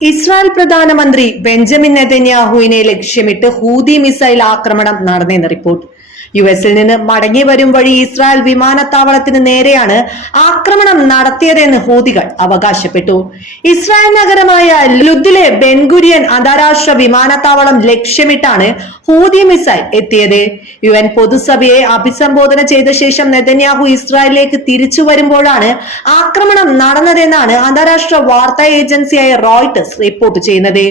Israel പ്രധാനമന്ത്രി Benjamin നെതന്യാഹുവിനെ ലക്ഷ്യമിട്ട് Houthi missile ആക്രമണം നടന്നെന്ന് റിപ്പോർട്ട്. യു എസിൽ നിന്ന് മടങ്ങി വരും വഴി ഇസ്രായേൽ വിമാനത്താവളത്തിന് നേരെയാണ് ആക്രമണം നടത്തിയതെന്ന് ഹൂതികൾ അവകാശപ്പെട്ടു. ഇസ്രായേൽ നഗരമായ ലുദ്ദിലെ ബെൻഗുരിയൻ അന്താരാഷ്ട്ര വിമാനത്താവളം ലക്ഷ്യമിട്ടാണ് ഹൂതി മിസൈൽ എത്തിയത്. യു എൻ പൊതുസഭയെ അഭിസംബോധന ചെയ്ത ശേഷം നെതന്യാഹു ഇസ്രായേലിലേക്ക് തിരിച്ചു വരുമ്പോഴാണ് ആക്രമണം നടന്നതെന്നാണ് അന്താരാഷ്ട്ര വാർത്താ ഏജൻസിയായ റോയിട്ടേഴ്സ് റിപ്പോർട്ട് ചെയ്യുന്നത്.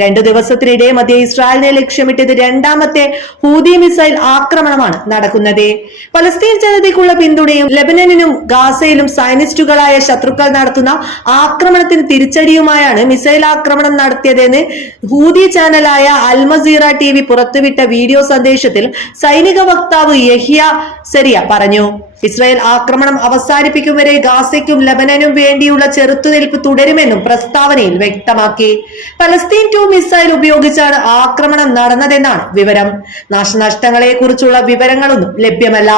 രണ്ടു ദിവസത്തിനിടെ മധ്യ ഇസ്രായേലിനെ ലക്ഷ്യമിട്ടത് രണ്ടാമത്തെ ഹൂതി മിസൈൽ ആക്രമണമാണ് നടക്കുന്നത്. പലസ്തീൻ ജനതയ്ക്കുള്ള പിന്തുണയും ലബനനിലും ഗാസയിലും സൈനിസ്റ്റുകളായ ശത്രുക്കൾ നടത്തുന്ന ആക്രമണത്തിന് തിരിച്ചടിയുമായാണ് മിസൈൽ ആക്രമണം നടത്തിയതെന്ന് ഹൂതി ചാനലായ അൽമസീറ ടി വി പുറത്തുവിട്ട വീഡിയോ സന്ദേശത്തിൽ സൈനിക വക്താവ് യഹിയ സെരിയ പറഞ്ഞു. ഇസ്രായേൽ ആക്രമണം അവസാനിപ്പിക്കും വരെ ഗാസയ്ക്കും ലബനനും വേണ്ടിയുള്ള ചെറുത്തുനിൽപ്പ് തുടരുമെന്നും പ്രസ്താവനയിൽ വ്യക്തമാക്കി. പലസ്തീൻ ടു മിസൈൽ ഉപയോഗിച്ചാണ് ആക്രമണം നടന്നതെന്നാണ് വിവരം. നാശനഷ്ടങ്ങളെ കുറിച്ചുള്ള വിവരങ്ങളൊന്നും ലഭ്യമല്ല.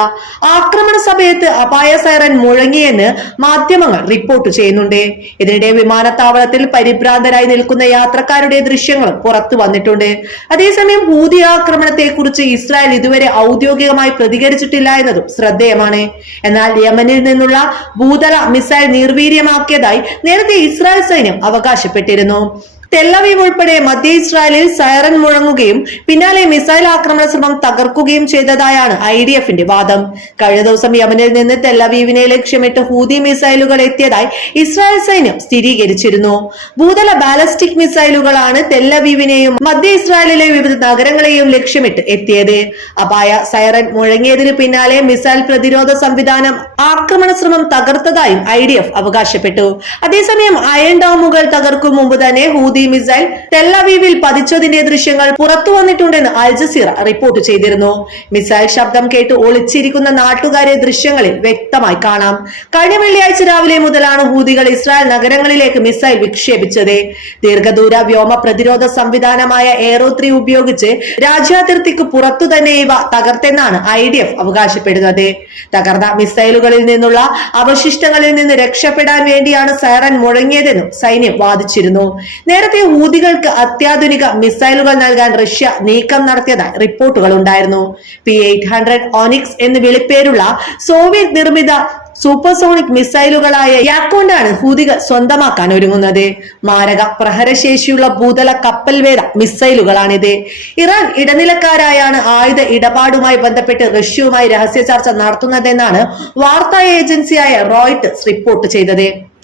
ആക്രമണ സമയത്ത് അപായ സൈറൻ മുഴങ്ങിയെന്ന് മാധ്യമങ്ങൾ റിപ്പോർട്ട് ചെയ്യുന്നുണ്ട്. ഇതിനിടെ വിമാനത്താവളത്തിൽ പരിഭ്രാന്തരായി നിൽക്കുന്ന യാത്രക്കാരുടെ ദൃശ്യങ്ങളും പുറത്തു വന്നിട്ടുണ്ട്. അതേസമയം ഹൂതി ആക്രമണത്തെക്കുറിച്ച് ഇസ്രായേൽ ഇതുവരെ ഔദ്യോഗികമായി പ്രതികരിച്ചിട്ടില്ല എന്നതും ശ്രദ്ധേയമാണ്. എന്നാൽ യമനിൽ നിന്നുള്ള ഭൂതല മിസൈൽ നിർവീര്യമാക്കിയതായി നേരത്തെ ഇസ്രായേൽ സൈന്യം അവകാശപ്പെട്ടിരുന്നു. തെല്ലവീവ് ഉൾപ്പെടെ മധ്യ ഇസ്രായേലിൽ സൈറൻ മുഴങ്ങുകയും പിന്നാലെ മിസൈൽ ആക്രമണ ശ്രമം തകർക്കുകയും ചെയ്തതായാണ് ഐ ഡി എഫിന്റെ വാദം. കഴിഞ്ഞ ദിവസം യമനിൽ നിന്ന് തെല്ലവീവിനെ ലക്ഷ്യമിട്ട് ഹൂതി മിസൈലുകൾ എത്തിയതായി ഇസ്രായേൽ സൈന്യം സ്ഥിരീകരിച്ചിരുന്നു. ഭൂതല ബാലസ്റ്റിക് മിസൈലുകളാണ് തെല്ലവീവിനെയും മധ്യ ഇസ്രായേലിലെ വിവിധ നഗരങ്ങളെയും ലക്ഷ്യമിട്ട് എത്തിയത്. അപായ സൈറൻ മുഴങ്ങിയതിനു പിന്നാലെ മിസൈൽ പ്രതിരോധ സംവിധാനം ആക്രമണ ശ്രമം തകർത്തതായും ഐ ഡി എഫ് അവകാശപ്പെട്ടു. അതേസമയം അയൺ ഡാമുകൾ തകർക്കും മുമ്പ് തന്നെ ഹൂതി മിസൈൽ തെല്ലവീവിൽ പതിച്ചതിന്റെ ദൃശ്യങ്ങൾ പുറത്തു വന്നിട്ടുണ്ടെന്ന് അൽ ജസീറ റിപ്പോർട്ട് ചെയ്തിരുന്നു. മിസൈൽ ശബ്ദം കേട്ട് ഒളിച്ചിരിക്കുന്ന നാട്ടുകാരെ ദൃശ്യങ്ങളിൽ വ്യക്തമായി കാണാം. കഴിഞ്ഞ വെള്ളിയാഴ്ച രാവിലെ മുതലാണ് ഹൂദികൾ ഇസ്രായേൽ നഗരങ്ങളിലേക്ക് മിസൈൽ വിക്ഷേപിച്ചത്. ദീർഘദൂര വ്യോമ പ്രതിരോധ സംവിധാനമായ എയറോ ത്രീ ഉപയോഗിച്ച് രാജ്യാതിർത്തിക്ക് പുറത്തു തന്നെ ഇവ തകർത്തെന്നാണ് ഐ ഡി എഫ് അവകാശപ്പെടുന്നത്. തകർന്ന മിസൈലുകളിൽ നിന്നുള്ള അവശിഷ്ടങ്ങളിൽ നിന്ന് രക്ഷപ്പെടാൻ വേണ്ടിയാണ് സൈറൻ മുഴങ്ങിയതെന്നും സൈന്യം വാദിച്ചിരുന്നു. നേരത്തെ ഹൂതികൾക്ക് അത്യാധുനിക മിസൈലുകൾ നൽകാൻ റഷ്യ നീക്കം നടത്തിയതായി റിപ്പോർട്ടുകൾ ഉണ്ടായിരുന്നു. പി എയ്റ്റ് ഹൺഡ്രഡ് ഓണിക്സ് എന്ന് വിളിപ്പേരുള്ള സോവിയറ്റ് നിർമ്മിത സൂപ്പർസോണിക് മിസൈലുകളായ യാക്കോണ്ടാണ് ഹൂതികൾ സ്വന്തമാക്കാൻ ഒരുങ്ങുന്നത്. മാരക പ്രഹരശേഷിയുള്ള ഭൂതല കപ്പൽ വേദ മിസൈലുകളാണിത്. ഇറാൻ ഇടനിലക്കാരായാണ് ആയുധ ഇടപാടുമായി ബന്ധപ്പെട്ട് റഷ്യയുമായി രഹസ്യ ചർച്ച നടത്തുന്നതെന്നാണ് വാർത്താ ഏജൻസിയായ റോയിട്ടേഴ്സ് റിപ്പോർട്ട് ചെയ്തത്.